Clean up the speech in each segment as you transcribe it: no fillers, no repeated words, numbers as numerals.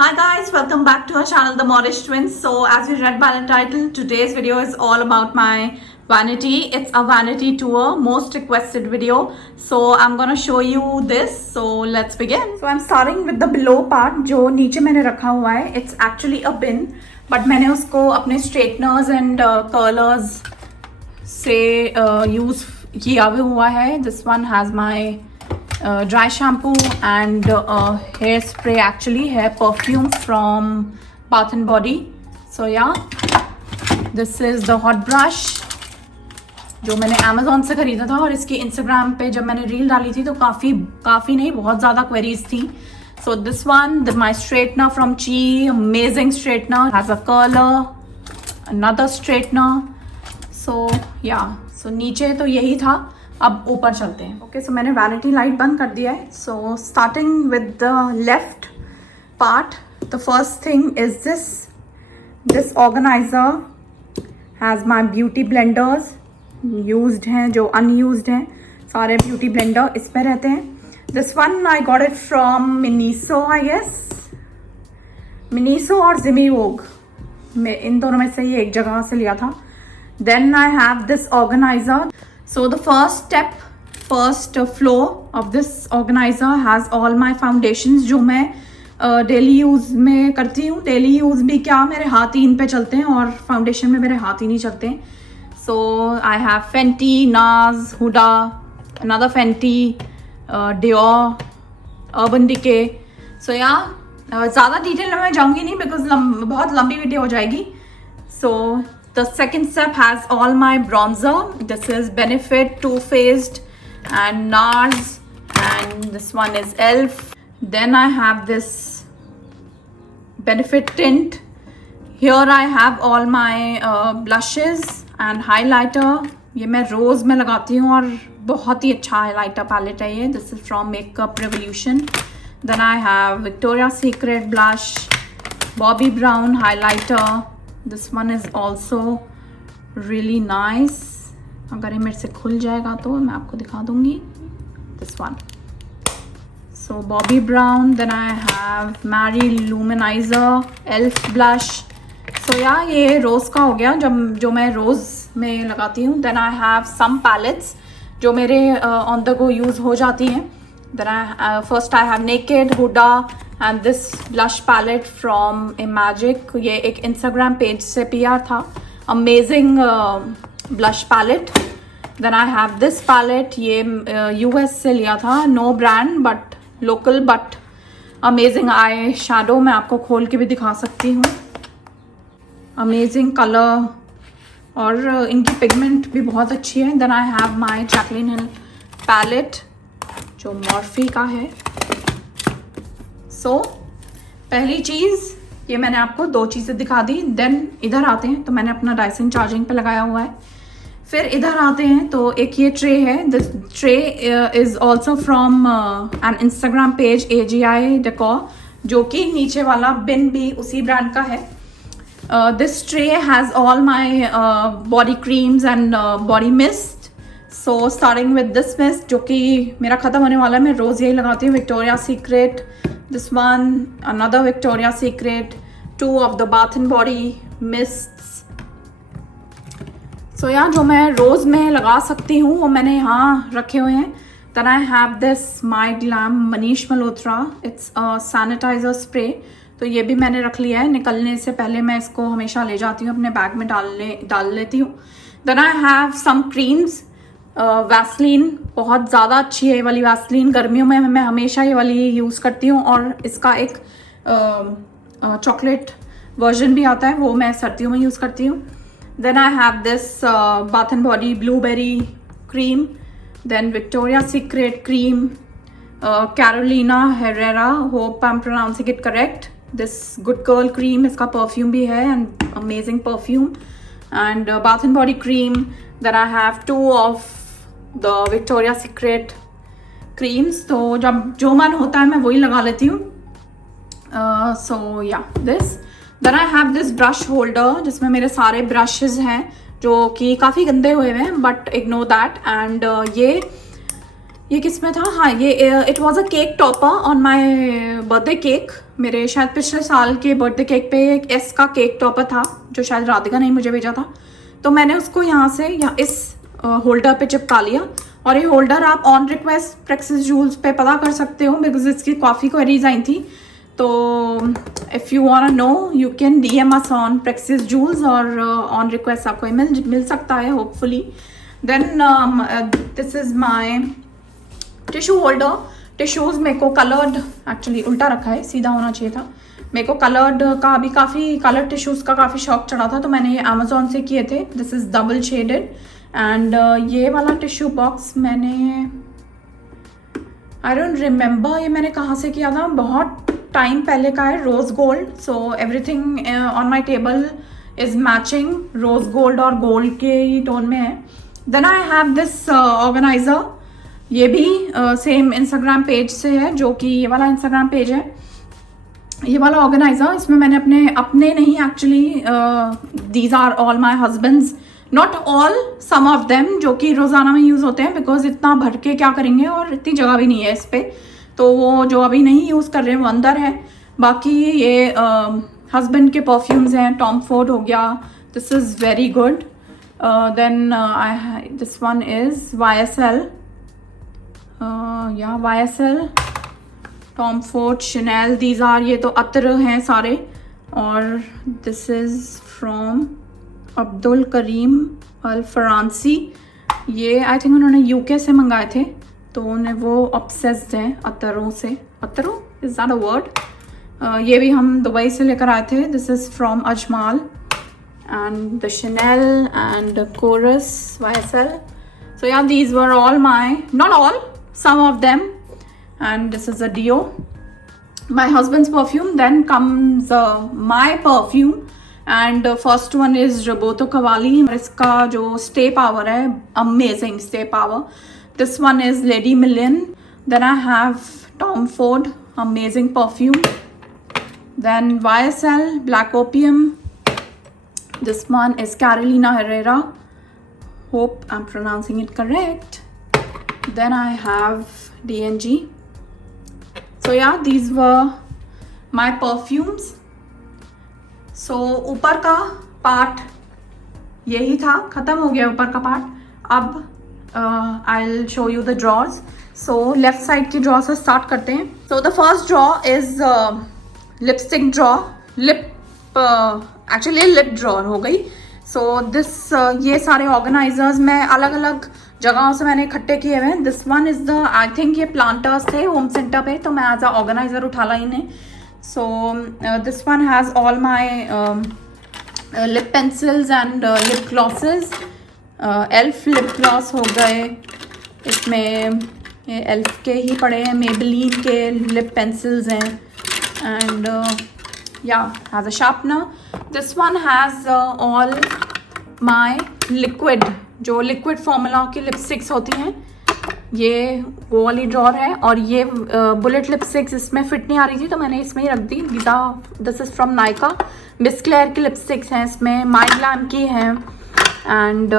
Hi guys, welcome back to our channel The Modish Twins. So as you read by the title, today's video is all about my vanity. It's a vanity tour, most requested video. So I'm gonna show you this. So let's begin. So I'm starting with the below part जो नीचे मैंने रखा हुआ है. It's actually a bin, but मैंने उसको अपने straighteners and curlers से use किया हुआ है. This one has my dry shampoo and hair spray, actually hair perfume from Bath and Body. So yeah, this is the hot brush जो मैंने Amazon से खरीदा था और इसकी Instagram पे जब मैंने रील डाली थी तो काफ़ी नहीं बहुत ज़्यादा queries थी. So this one, my straightener from Chi, amazing straightener, has a curler, another straightener. So yeah, so नीचे तो यही था. अब ऊपर चलते हैं. ओके, सो मैंने वैनिटी लाइट बंद कर दिया है. सो starting with the left part, the first thing is this organiser has my beauty blenders. Used हैं, जो अनयूज्ड हैं सारे ब्यूटी ब्लेंडर इस पे रहते हैं. This one I got it from Miniso, I guess Miniso और जिमी वोग में, इन दोनों में से ही एक जगह से लिया था. Then I have this organizer. So the first flow of this organizer has all my foundations जो मैं डेली यूज़ में करती हूँ. डेली यूज़ भी क्या, मेरे हाथ ही इन पे चलते हैं और फाउंडेशन में मेरे हाथ ही नहीं चलते हैं. So I have Fenty, NARS, Huda, another Fenty, Dior, Urban Decay. So yeah, ज़्यादा डिटेल में मैं जाऊँगी नहीं बिकॉज बहुत लंबी वीडियो हो जाएगी. So the second step has all my bronzer. This is Benefit, Too Faced and NARS, and this one is ELF. Then I have this Benefit tint. Here I have all my blushes and highlighter. ये मैं रोज़ में लगाती हूँ और बहुत ही अच्छा highlighter palette है ये. This is from Makeup Revolution. Then I have Victoria's Secret blush, Bobbi Brown highlighter. This one is also really nice. अगर ये मेरे से खुल जाएगा तो मैं आपको दिखा दूंगी. This one. So Bobbi Brown. Then I have Mary Luminizer ELF blush. So yeah, ये रोज़ का हो गया जो मैं रोज़ में लगाती हूँ. Then I have some palettes जो मेरे on the go use हो जाती हैं. Then first I have Naked, Huda and this blush palette from Imagic. ये एक Instagram page से PR था. Amazing blush palette. Then I have this palette. ये US से लिया था. No brand but local but amazing eye shadow. मैं आपको खोल के भी दिखा सकती हूँ. Amazing color और इनकी पिगमेंट भी बहुत अच्छी है. Then I have my Jaclyn Hill palette जो मॉर्फी का है. सो पहली चीज़ ये मैंने आपको दो चीज़ें दिखा दी. देन इधर आते हैं तो मैंने अपना डायसन चार्जिंग पे लगाया हुआ है. फिर इधर आते हैं तो एक ये ट्रे है. This tray is also from an Instagram page AGI Decor, जो कि नीचे वाला बिन भी उसी ब्रांड का है. This tray has all my body creams and body mist. So starting with this mist जो कि मेरा ख़त्म होने वाला है. मैं रोज़ यही लगाती हूँ. Victoria secret, this one, another Victoria secret, 2 of the Bath and Body mists. सो यहाँ जो मैं रोज़ में लगा सकती हूँ वो मैंने यहाँ रखे हुए हैं. Then I have this My Glam Manish Malhotra. It's a sanitizer spray. तो ये भी मैंने रख लिया है. निकलने से पहले मैं इसको हमेशा ले जाती हूँ, अपने बैग में डाल लेती हूँ. Then I have some creams. Vaseline बहुत ज़्यादा अच्छी है ये वाली वैसलीन. गर्मियों में मैं हमेशा ये वाली यूज़ करती हूँ और इसका एक चॉकलेट वर्जन भी आता है, वो मैं सर्दियों में यूज़ करती हूँ. Then I have this Bath and Body blueberry cream. Then Victoria Secret cream, Carolina Herrera, hope I am pronouncing it correct. This Good Girl cream, इसका परफ्यूम भी है and amazing perfume. And Bath and Body cream. Then I have 2 of the Victoria's Secret creams. तो जब जो मन होता है मैं वही लगा लेती हूँ. So yeah, this. Then I have this brush holder जिसमें मेरे सारे brushes हैं जो कि काफ़ी गंदे हुए हैं, but ignore that. And ये ये किस में था, हाँ ये it was a cake topper on my birthday cake. मेरे शायद पिछले साल के बर्थडे केक पे एक एस का केक टॉपर था जो शायद राधिका ने ही मुझे भेजा था, तो मैंने उसको यहाँ से इस होल्डर पे चिपका लिया। और ये होल्डर आप ऑन रिक्वेस्ट प्रेक्सिस जूल्स पे पता कर सकते हो बिकॉज इसकी काफ़ी क्वेरीज आई थी। तो if you want know you can DM us on Praxis Jewels और ऑन रिक्वेस्ट आपको मिल सकता है hopefully. Then this is my tissue holder. Tissues मेरे को कलर्ड, एक्चुअली उल्टा रखा है, सीधा होना चाहिए था। मेरे को कलर्ड का भी काफ़ी कलर्ड टिश्यूज़ का काफ़ी शौक चढ़ा था, तो मैंने ये अमेजोन से किए थे। This is double shaded and ये वाला टिश्यू बॉक्स मैंने आई डोंट रिमेंबर ये मैंने कहाँ से किया था, बहुत टाइम पहले का है। Rose gold, so everything on my table is matching rose gold और गोल्ड के ही टोन में है। Then I have this organizer, ये भी सेम इंस्टाग्राम पेज से है, जो कि ये वाला इंस्टाग्राम पेज है। ये वाला ऑर्गेनाइज़र, इसमें मैंने अपने नहीं actually these are all my husband's, not all, some of them, जो कि रोज़ाना में यूज़ होते हैं बिकॉज इतना भर के क्या करेंगे और इतनी जगह भी नहीं है इस पर, तो वो जो अभी नहीं यूज़ कर रहे हैं वो अंदर है। बाकी ये हस्बैंड के परफ्यूम्स हैं, टॉम फोर्ड हो गया, this is very good. Then this one is YSL, YSL, Tom Ford, Chanel, these are, ये तो अत्र हैं सारे। और this is from Abdul Karim Al Faransi, ये आई थिंक उन्होंने UK से मंगाए थे, तो उन्हें वो ऑब्सेस्ड हैं अतरों से। अतरों इज दैट अ वर्ड? ये भी हम दुबई से लेकर आए थे। This is from Ajmal and the Chanel and Chorus YSL. So yeah, these were all my, not all, some of them. And this is a deo, my husband's perfume. Then comes my perfume, and first one is Roberto Cavalli. इसका जो stay power है, amazing stay power. This one is Lady Million. Then I have Tom Ford, amazing perfume. Then YSL Black Opium. This one is Carolina Herrera. Hope I'm pronouncing it correct. Then I have DNG. So yeah, these were my perfumes. So ऊपर का part यही था, ख़त्म हो गया ऊपर का part. अब I'll show you the drawers. So left side की drawer से start करते हैं। So the first drawer is lipstick drawer, actually lip drawer हो गई। So this ये सारे ऑर्गेनाइजर्स मैं अलग अलग जगहों से मैंने इकट्ठे किए हुए हैं। This one is the, I think ये प्लांटर्स थे होम सेंटर पे, तो मैं एज अ ऑर्गेनाइजर उठा ला इन्हें। So this one has all my lip pencils and lip glosses. Elf lip gloss हो गए, इसमें ये एल्फ के ही पड़े हैं, मेबेलिन के लिप पेंसिल्स हैं, and has a sharpener. This one has all my liquid, जो लिक्विड फॉर्मूला की लिपस्टिक्स होती हैं, ये वो वाली ड्रॉर है। और ये बुलेट लिपस्टिक्स इसमें फिट नहीं आ रही थी, तो मैंने इसमें ही रख दी। This is from Nykaa, Miss Claire की लिपस्टिक्स हैं इसमें, माई ग्लैम की हैं, and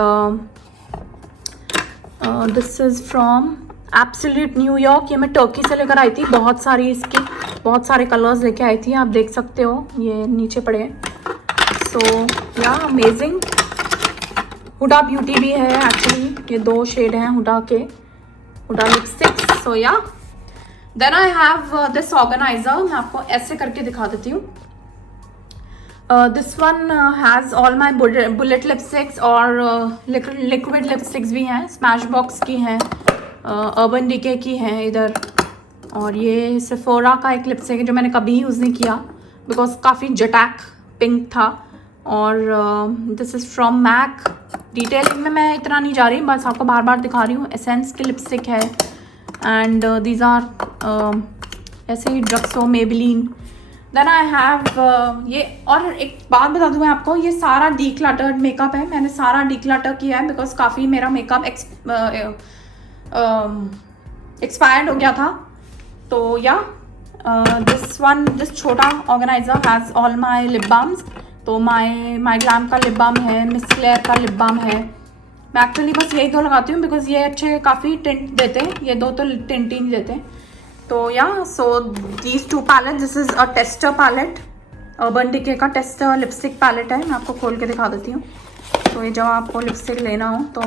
this is from absolute New York. ये मैं टर्की से लेकर आई थी, बहुत सारी इसकी बहुत सारे कलर्स लेके आई थी, आप देख सकते हो ये नीचे पड़े हैं। सो या अमेजिंग। हुडा ब्यूटी भी है एक्चुअली, ये 2 शेड हैं हुडा के, Hooda lipsticks. So yeah then I have this organizer, मैं आपको ऐसे करके दिखा देती हूँ। This one has all my bullet lipsticks और लिक्विड लिपस्टिक्स भी हैं, स्मैश बॉक्स की हैं, अर्बन डिके की हैं इधर। और ये सेफोरा का एक लिपस्टिक है जो मैंने कभी यूज़ नहीं किया बिकॉज काफ़ी जटैक पिंक था। और this is from MAC. Detailing में मैं इतना नहीं जा रही, बस आपको बार बार दिखा रही हूँ। एसेंस की लिपस्टिक है, एंड दीज आर ऐसे ही ड्रक्सो, मेबेलिन। देन आई हैव ये, और एक बात बता दूँ मैं आपको, ये सारा डीक्लटर्ड मेकअप है, मैंने सारा डीक्लटर किया है बिकॉज काफ़ी मेरा मेकअप एक्सपायर्ड हो गया था। तो या दिस छोटा organiser has all my lip balms. तो माई ग्लैम का लिप बाम है, मिस क्लेयर का लिप बाम है, मैं एक्चुअली बस यही दो लगाती हूँ बिकॉज ये अच्छे काफ़ी टिंट देते हैं, ये दो तो टिंट ही नहीं देते। तो yeah so these two palette, this is a tester palette, Urban Decay का टेस्टर लिपस्टिक पैलेट है। मैं आपको खोल के दिखा देती हूँ। तो ये जब आपको लिपस्टिक लेना हो तो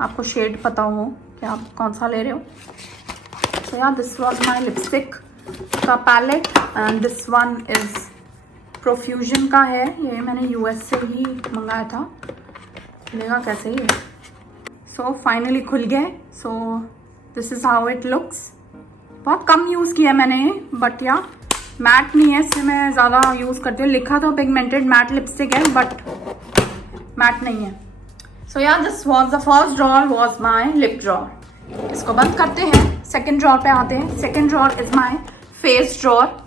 आपको शेड पता हो कि आप कौन सा ले रहे हो। So yeah this was my lipstick का palette and this one is Profusion का है। ये मैंने यूएस से ही मंगाया था, खुलेगा कैसे ही। सो फाइनली खुल गए। So this is how it looks. बहुत कम यूज़ किया मैंने, बट या मैट नहीं है, इससे मैं ज़्यादा यूज़ करती हूँ। लिखा तो पिगमेंटेड मैट लिपस्टिक है बट मैट नहीं है। So yeah this was the first drawer was my lip drawer. इसको बंद करते हैं, सेकेंड ड्रॉर पे आते हैं। Second drawer is my face drawer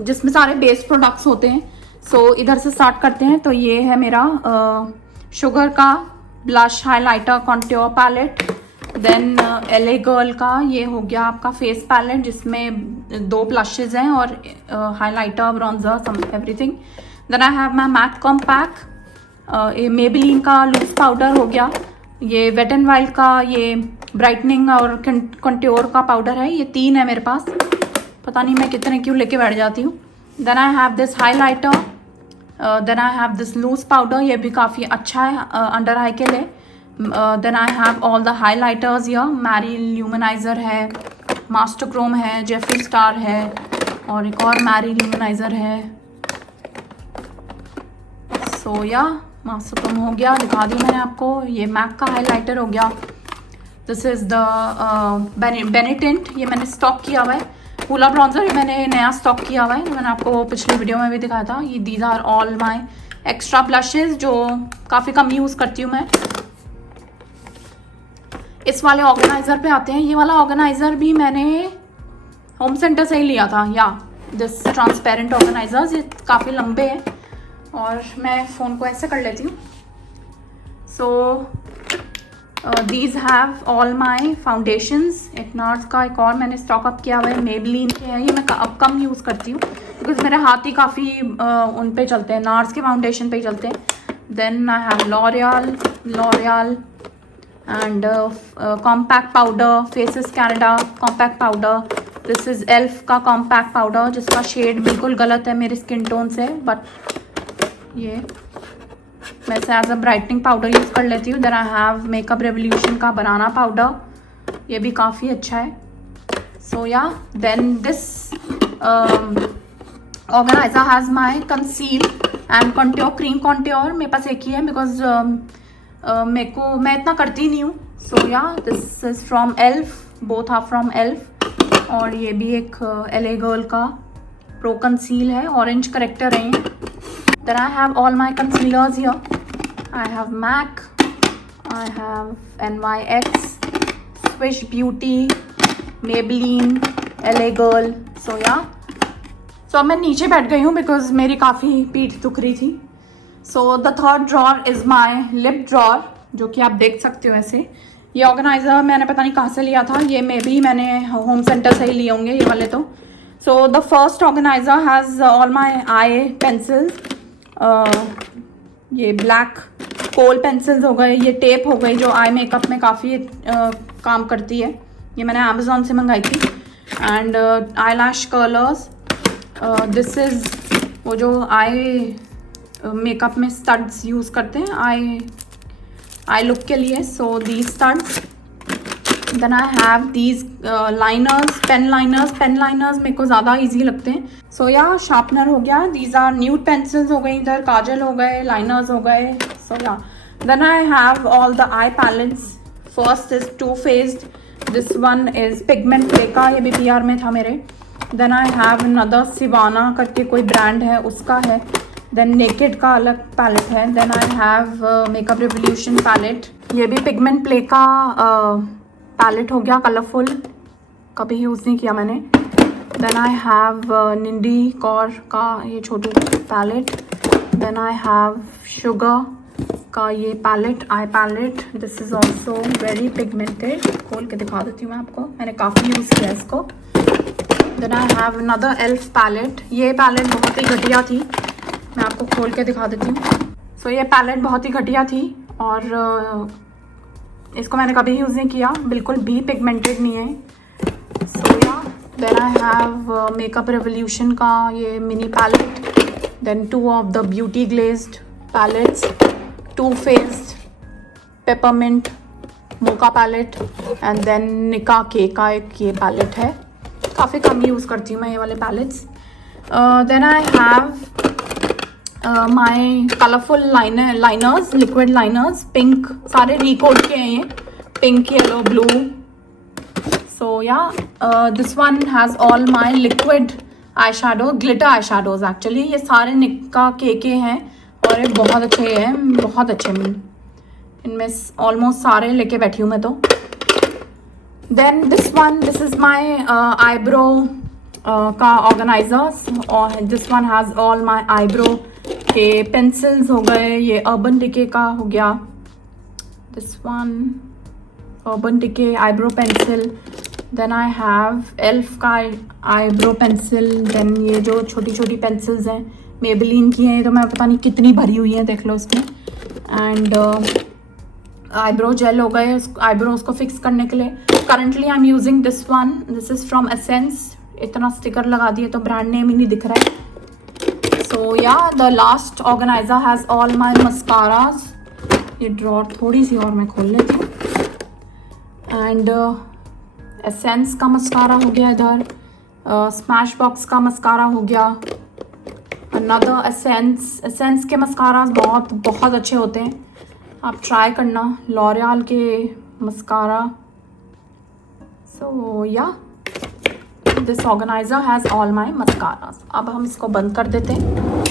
जिसमें सारे बेस प्रोडक्ट्स होते हैं। सो इधर से स्टार्ट करते हैं। तो ये है मेरा शुगर का blush highlighter contour palette. Then LA girl का ये हो गया आपका फेस पैलेट जिसमें 2 ब्लशेज हैं और highlighter bronzer some everything. Then I have my MAC compact, Maybelline का लूज पाउडर हो गया। ये वेट एंड वाइल्ड का ये ब्राइटनिंग और कंट्योर का पाउडर है। ये 3 है मेरे पास, पता नहीं मैं कितने क्यों लेके बैठ जाती हूँ। Then I have this highlighter, then I have this loose powder, ये भी काफ़ी अच्छा है अंडर आई के लिए। Then I have all the highlighters या मैरी ल्यूमिनाइजर है, मास्टर क्रोम है, जेफरी स्टार है और एक और मैरी ल्यूमिनाइजर है। सो या मास्टर क्रोम हो गया, दिखा दी मैंने आपको। ये मैक का हाइलाइटर हो गया। दिस इज़ द बेनिटेंट, ये मैंने स्टॉक किया हुआ है। पूला ब्रॉन्जर ये मैंने नया स्टॉक किया हुआ है, मैंने आपको पिछली वीडियो में भी दिखाया था। ये these are all my extra blushes जो काफ़ी कम यूज़ करती हूँ मैं। इस वाले ऑर्गेनाइज़र पे आते हैं। ये वाला ऑर्गेनाइज़र भी मैंने होम सेंटर से ही लिया था। या दिस ट्रांसपेरेंट ऑर्गेनाइजर्स, ये काफ़ी लंबे हैं और मैं फ़ोन को ऐसे कर लेती हूँ। So these have all my foundations. एक नार्स का एक और मैंने स्टॉक अप किया हुआ है, मेबेलिन के हैं। ये मैं अब कम यूज़ करती हूँ बिकॉज मेरे हाथ ही काफ़ी उन पे चलते हैं, नार्स के फाउंडेशन पे ही चलते हैं। Then I have L'Oreal and compact powder, faces Canada compact powder. This is Elf का कॉम्पैक्ट पाउडर जिसका शेड बिल्कुल गलत है मेरे स्किन टोन से, बट ये मैं इसे as a brightening powder use कर लेती हूँ। Then I have makeup revolution का बनाना पाउडर, ये भी काफ़ी अच्छा है। So yeah then this organiser has my conceal and contour cream contour. मेरे पास एक ही है बिकॉज मैं इतना करती नहीं हूँ। So yeah this is from Elf, both are from Elf. और ये भी एक LA गर्ल का प्रो कंसील है, ऑरेंज करेक्टर है। Then I have all my concealers here. I have MAC, I have NYX, Swish Beauty, Maybelline, LA Girl. So yeah. So अब मैं नीचे बैठ गई हूँ बिकॉज मेरी काफ़ी पीठ दुख रही थी। So the third drawer is my lip drawer, जो कि आप देख सकते हो ऐसे। ये ऑर्गेनाइज़र मैंने पता नहीं कहाँ से लिया था, ये मे भी मैंने होम सेंटर से ही लिए होंगे ये वाले तो। So the first organizer has all my eye pencils. ये ब्लैक कोल पेंसिल्स हो गए, ये टेप हो गई जो आई मेकअप में काफ़ी काम करती है। ये मैंने अमेज़ॉन से मंगाई थी। And eyelash curlers, this is वो जो आई मेकअप में स्टड्स यूज़ करते हैं आई लुक के लिए। So these studs. Then I have these liners, pen liners मेरे को ज़्यादा ईजी लगते हैं। सो या शार्पनर हो गया, दीज आर न्यूड पेंसिल्स हो गई, इधर काजल हो गए, लाइनर्स हो गए। So yeah then I have all the eye palettes. First is Too Faced, this one is Pigment Play का, ये भी PR में था मेरे। Then I have another Sivanna करके कोई ब्रांड है उसका है। देन नेकेड का अलग पैलेट है। Then I have makeup Revolution palette, ये भी पिगमेंट प्ले का पैलेट हो गया, कलरफुल, कभी यूज़ नहीं किया मैंने। Then I have Nindy Kaur का ये छोटू palette. Then I have Sugar का ये palette, eye palette. This is also very pigmented, खोल के दिखा देती हूँ मैं आपको, मैंने काफ़ी यूज़ किया इसको। Then I have another Elf palette, ये पैलेट बहुत ही घटिया थी, मैं आपको खोल के दिखा देती हूँ। सो ये पैलेट बहुत ही घटिया थी और इसको मैंने कभी यूज़ नहीं किया, बिल्कुल भी पिगमेंटेड नहीं है। So yeah then I have makeup revolution का ये mini palette, then 2 of the beauty glazed palettes, Too Faced peppermint mocha palette and then Nykaa के का एक ये पैलेट है। काफ़ी कम यूज़ करती हूँ मैं ये वाले palettes. Then I have my colourful liners, liquid liners, pink, सारे रिकोड के हैं ये, pink, yellow, blue. So yeah this one has all my liquid eye shadow, glitter eye shadows actually. ये सारे निक्का के हैं और ये बहुत अच्छे हैं, बहुत अच्छे। इनमें ऑलमोस्ट सारे लेके बैठी हूँ मैं तो। Then this is my eyebrow का ऑर्गेनाइजर्स, और this one has all my eyebrow के पेंसिल्स हो गए। ये अर्बन डिके का हो गया, this one Urban Decay eyebrow pencil. Then I have Elf का आईब्रो पेंसिल। देन ये जो छोटी छोटी पेंसिल्स हैं मेबेलिन की हैं, ये तो मैं पता नहीं कितनी भरी हुई हैं, देख लो इसमें। एंड आईब्रो जेल हो गए आईब्रोज को फिक्स करने के लिए। Currently I am using this one, this is from essence. इतना स्टिकर लगा दिए तो ब्रांड नेम ही नहीं दिख रहा है। So yeah, the last organizer has all my mascaras. ये ड्रॉर थोड़ी सी और मैं खोल लेती हूँ। एंड एसेंस का मस्कारा हो गया इधर, स्मैश बॉक्स का मस्कारा हो गया, अनदर एसेंस के मस्कारास बहुत बहुत अच्छे होते हैं, आप ट्राई करना, लॉरियल के mascara. So yeah this organiser has all my mascaras. अब हम इसको बंद कर देते हैं।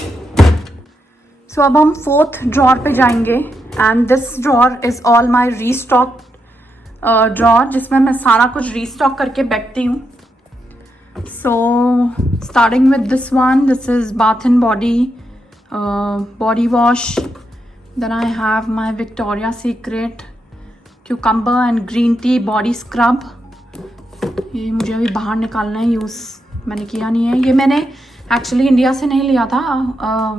सो अब हम 4th ड्रॉर पे जाएंगे and this drawer is all my restock drawer, जिसमें मैं सारा कुछ रीस्टॉक करके बैठती हूँ। So starting with this one, this is bath and body wash. Then I have my Victoria Secret cucumber and green tea body scrub. ये मुझे अभी बाहर निकालना है, यूज़ मैंने किया नहीं है। ये मैंने एक्चुअली इंडिया से नहीं लिया था,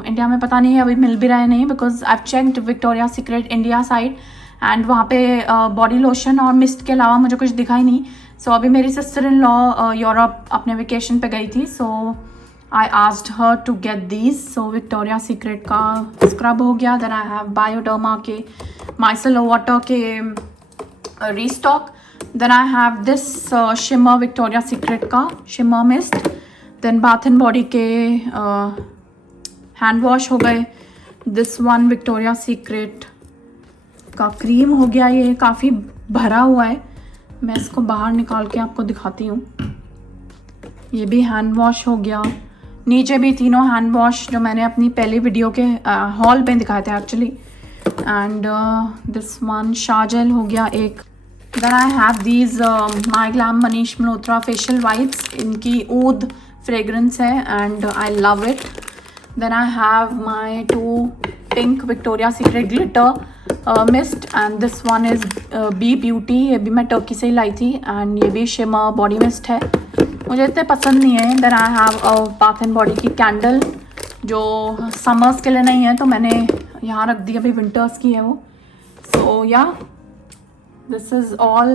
इंडिया में पता नहीं है अभी मिल भी रहा है नहीं, because I checked Victoria secret India side and वहाँ पे बॉडी लोशन और मिस्ट के अलावा मुझे कुछ दिखा ही नहीं। सो अभी मेरी सिस्टर इन लॉ यूरोप अपने वेकेशन पे गई थी, so I asked her to get these. So Victoria Secret का स्क्रब हो गया। देन आई हैव बायोडर्मा के माइसेलर वाटर के restock. Then I have this shimmer Victoria Secret का shimmer mist. Then Bath and Body के hand wash हो गए। This one Victoria Secret का क्रीम हो गया, ये काफ़ी भरा हुआ है, मैं इसको बाहर निकाल के आपको दिखाती हूँ। ये भी हैंड वॉश हो गया, नीचे भी तीनों हैंड वॉश जो मैंने अपनी पहली वीडियो के हॉल पे दिखाए थे actually. And this one Shazal हो गया एक। Then I have these My Glam Manish Malhotra facial wipes. इनकी ऊद fragrance है and I love it. Then I have my 2 pink Victoria Secret glitter mist and this one is Be Beauty. ये भी मैं Turkey से ही लाई थी and ये भी shimmer body mist है, मुझे इतने पसंद नहीं है। Then I have Bath and Body की candle जो summers के लिए नहीं है, तो मैंने यहाँ रख दी, अभी winters की है वो। So yeah, this is all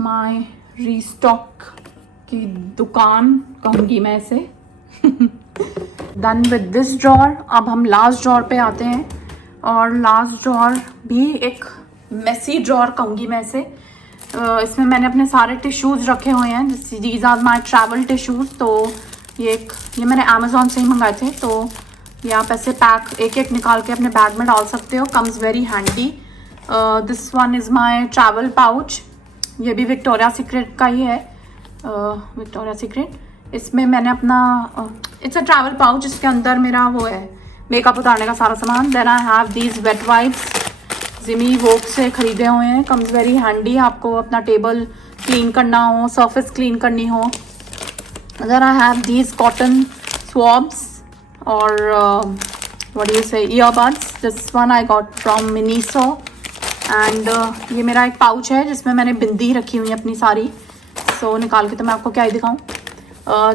my restock की दुकान कहूँगी मैं इसे। Done with this drawer. अब हम लास्ट ड्रॉर पे आते हैं, और लास्ट ड्रॉर भी एक मेसी ड्रॉर कहूँगी मैं इसे। इसमें मैंने अपने सारे टिश्यूज़ रखे हुए हैं, these are my travel tissues. तो ये मैंने अमेज़ॉन से ही मंगाए थे, तो ये आप ऐसे पैक एक एक निकाल के अपने बैग में डाल सकते हो, comes very handy. This one is my travel pouch, ये भी विक्टोरिया सीक्रेट का ही है, विक्टोरिया सीक्रेट। इसमें मैंने अपना इट्स अ ट्रैवल पाउच, इसके अंदर मेरा वो है मेकअप उतारने का सारा सामान। Then I have these wet wipes, Jimmy Wok से ख़रीदे हुए हैं, कम्स वेरी हैंडी, आपको अपना टेबल क्लीन करना हो, सरफेस क्लीन करनी हो। Then I have these cotton swabs और what do you say earbuds. This one I got from Miniso and ये मेरा एक पाउच है जिसमें मैंने बिंदी रखी हुई है अपनी सारी। सो निकाल के तो मैं आपको क्या ही दिखाऊं।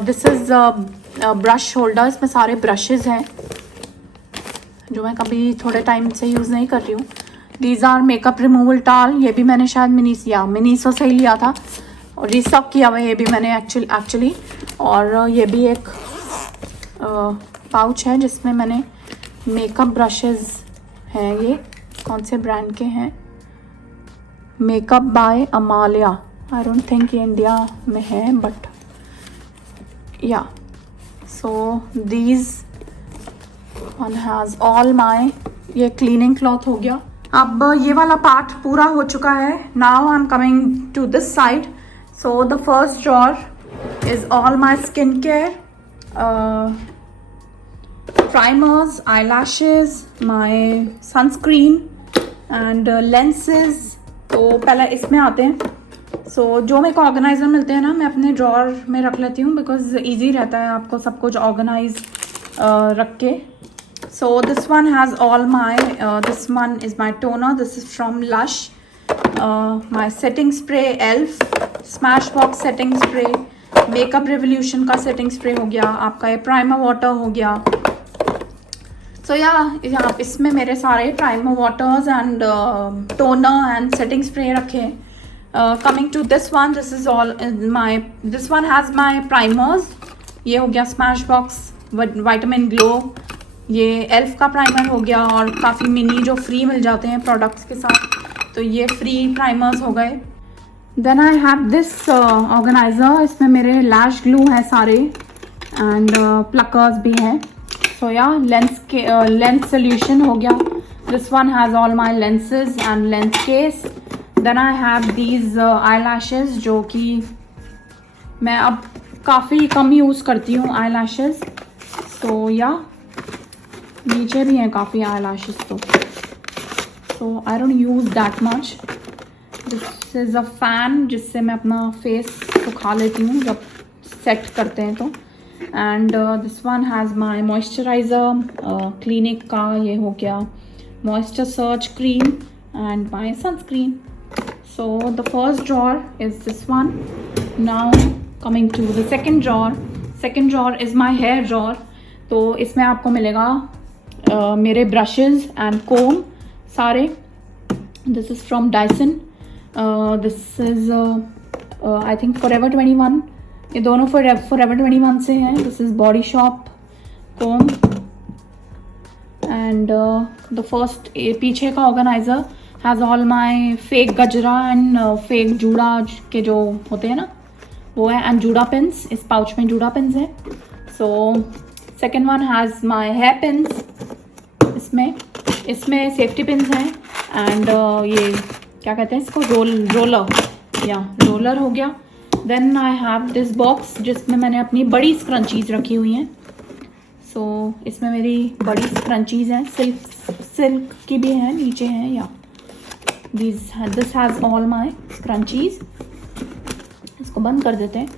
दिस इज़ ब्रश होल्डर, इसमें सारे ब्रशेज़ हैं जो मैं कभी थोड़े टाइम से यूज़ नहीं कर रही हूँ। दीज आर मेकअप रिमूवल टाल, ये भी मैंने शायद मिनीसो से ही लिया था और रीस्टॉक किया हुआ है ये भी मैंने एक्चुअली। और ये भी एक पाउच है जिसमें मैंने मेकअप ब्रशेस हैं, ये कौन से ब्रांड के हैं, makeup bye Amalia. I don't think ये इंडिया में है बट या, so these one has all माई, ये क्लीनिंग क्लॉथ हो गया। अब ये वाला पार्ट पूरा हो चुका है। Now I am coming to this side. So the first drawer is all my skin care, primers, eye lashes, my sunscreen and lenses. तो पहले इसमें आते हैं। सो जो मेरे को ऑर्गेनाइज़र मिलते हैं ना, मैं अपने ड्रॉर में रख लेती हूँ बिकॉज ईजी रहता है आपको सब कुछ ऑर्गेनाइज रख के। So this one has all my, this one is my toner, this is from Lush, my setting spray ELF, Smashbox setting spray, Makeup Revolution का setting spray हो गया, आपका ये primer water हो गया। So यहाँ इसमें मेरे सारे primer waters and toner and setting spray रखे हैं। Coming to this one, this is all this one has my primers, ये हो गया Smashbox Vitamin Glow, ये एल्फ का प्राइमर हो गया और काफ़ी मिनी जो फ्री मिल जाते हैं प्रोडक्ट्स के साथ, तो ये फ्री प्राइमर्स हो गए। Then I have this organiser, इसमें मेरे लैश ग्लू है सारे एंड प्लकर्स भी हैं। सो या लेंस सोल्यूशन हो गया, this one has all my lenses and lens case. Then I have these eye lashes जो कि मैं अब काफ़ी कम यूज़ करती हूँ आई लैशेज़। सो या नीचे भी हैं काफ़ी आई लैशेस, तो I don't use that much. This is a fan जिससे मैं अपना फेस सुखा लेती हूँ जब सेट करते हैं तो। And this one has my moisturiser, Clinique का ये हो गया moisture surge cream and my sunscreen. So the first drawer is this one. Now coming to the second drawer. Second drawer is my hair drawer. तो इसमें आपको मिलेगा मेरे brushes and comb सारे। This is from Dyson, this is I think Forever 21, ये दोनों Forever 21 से हैं। This is Body Shop come and the first पीछे का organiser has all my fake गजरा एंड फेक जूड़ा के जो होते हैं ना वो है, एंड जूड़ा पिन्स, इस पाउच में जूड़ा पिन्स है। So second one has my hair pins, इसमें सेफ्टी पिन्स हैं एंड ये क्या कहते हैं इसको, रोलर हो गया। Then I have this box जिसमें मैंने अपनी बड़ी स्क्रंचीज़ रखी हुई हैं। सो इसमें मेरी बड़ी स्क्रंचीज़ हैं, सिल्क की भी हैं, नीचे हैं या this has all my scrunchies. इसको बंद कर देते हैं।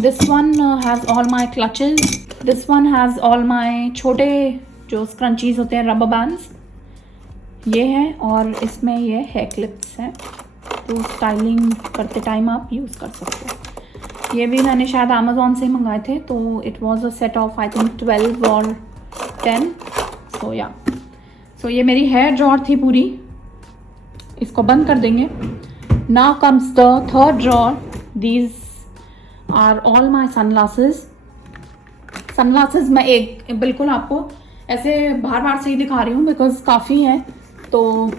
This one has all my clutches, this one has all माई छोटे जो स्क्रंचीज़ होते हैं रबर बैंड्स, ये हैं, और इसमें ये हेयर क्लिप्स हैं, तो स्टाइलिंग करते टाइम आप यूज़ कर सकते हो। ये भी मैंने शायद अमेज़ॉन से ही मंगाए थे, तो it was a set of I think 12 और 10। सो ये मेरी हेयर ड्रॉर थी पूरी, इसको बंद कर देंगे। Now comes the third drawer. These are all my sunglasses. Sunglasses मैं एक बिल्कुल आपको ऐसे बार से ही दिखा रही हूँ बिकॉज काफ़ी है, तो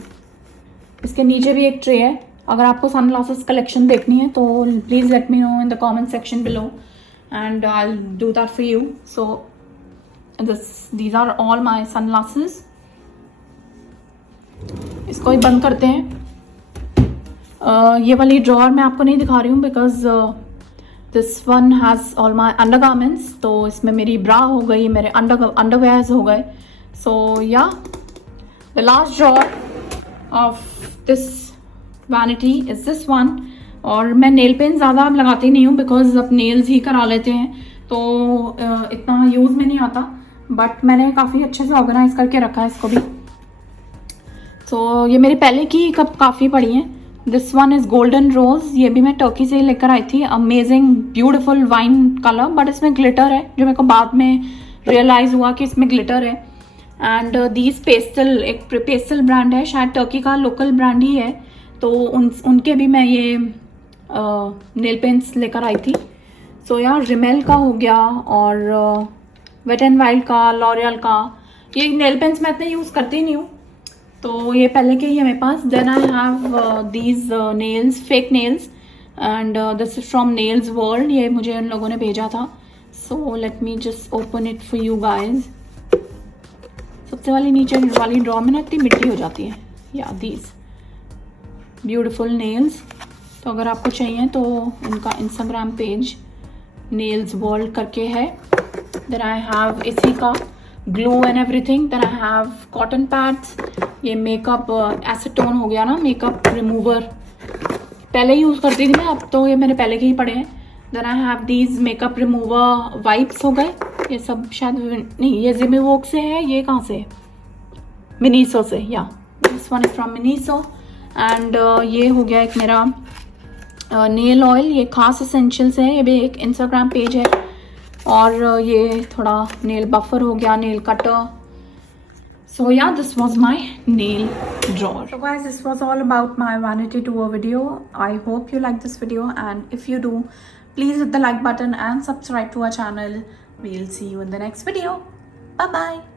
इसके नीचे भी एक ट्रे है। अगर आपको सनग्लासेस कलेक्शन देखनी है तो please let me know in the comment section below and I will do that for you. So these are all my sunglasses. इसको ही बंद करते हैं। ये वाली ड्रॉर मैं आपको नहीं दिखा रही हूँ because this one has all my undergarments, तो इसमें मेरी ब्रा हो गई, मेरे अंडरवेयर्स हो गए। सो या the last drawer of this vanity is this one. और मैं नेल पेंट ज़्यादा लगाती नहीं हूँ बिकॉज अब नेल्स ही करा लेते हैं, तो इतना यूज़ में नहीं आता, बट मैंने काफ़ी अच्छे से ऑर्गेनाइज करके रखा है इसको भी। तो ये मेरी पहले की कप काफ़ी पड़ी हैं। दिस वन इज़ गोल्डन रोज़, ये भी मैं टर्की से ही लेकर आई थी। Amazing beautiful wine colour, but इसमें ग्लिटर है, जो मेरे को बाद में रियलाइज़ हुआ कि इसमें ग्लिटर है। एंड दीज पेस्टल, एक पेस्टल ब्रांड है, शायद टर्की का लोकल ब्रांड ही है, तो उनके भी मैं ये नेल पेंट्स लेकर आई थी। सो यार रिमेल का हो गया और वेट एंड वाइल्ड का, लॉरियल का। ये नेल पेंट्स मैं इतने यूज़ करती नहीं हूँ, तो ये पहले के ही है मेरे पास। Then I have these nails, fake nails, and this is from Nails World. ये मुझे उन लोगों ने भेजा था। So let me just open it for you guys. सबसे वाली नीचे वाली ड्रॉ में ना इतनी मिट्टी हो जाती है। या दीज ब्यूटिफुल नेल्स। तो अगर आपको चाहिए तो उनका इंस्टाग्राम पेज नेल्स वर्ल्ड करके है। देन आई हैव इसी का glue and everything. Then I have cotton pads. ये मेकअप एसीटोन हो गया ना, मेकअप रिमूवर, पहले यूज़ करती थी मैं, अब तो ये मैंने पहले के ही पड़े हैं। Then I have these makeup remover wipes हो गए। ये सब शायद नहीं, ये जिमीवोक से है। ये कहाँ से है? मिनीसो से। या this one is from Miniso. And ये हो गया एक मेरा नेल ऑयल, ये खास एसेंशियल्स है। ये भी एक इंस्टाग्राम पेज है। और ये थोड़ा नेल बफर हो गया, nail cutter. So yeah, this was my nail drawer. So guys, this was all about my vanity tour video. I hope you like this video, and if you do, please hit the like button and subscribe to our channel. We'll see you in the next video. Bye bye.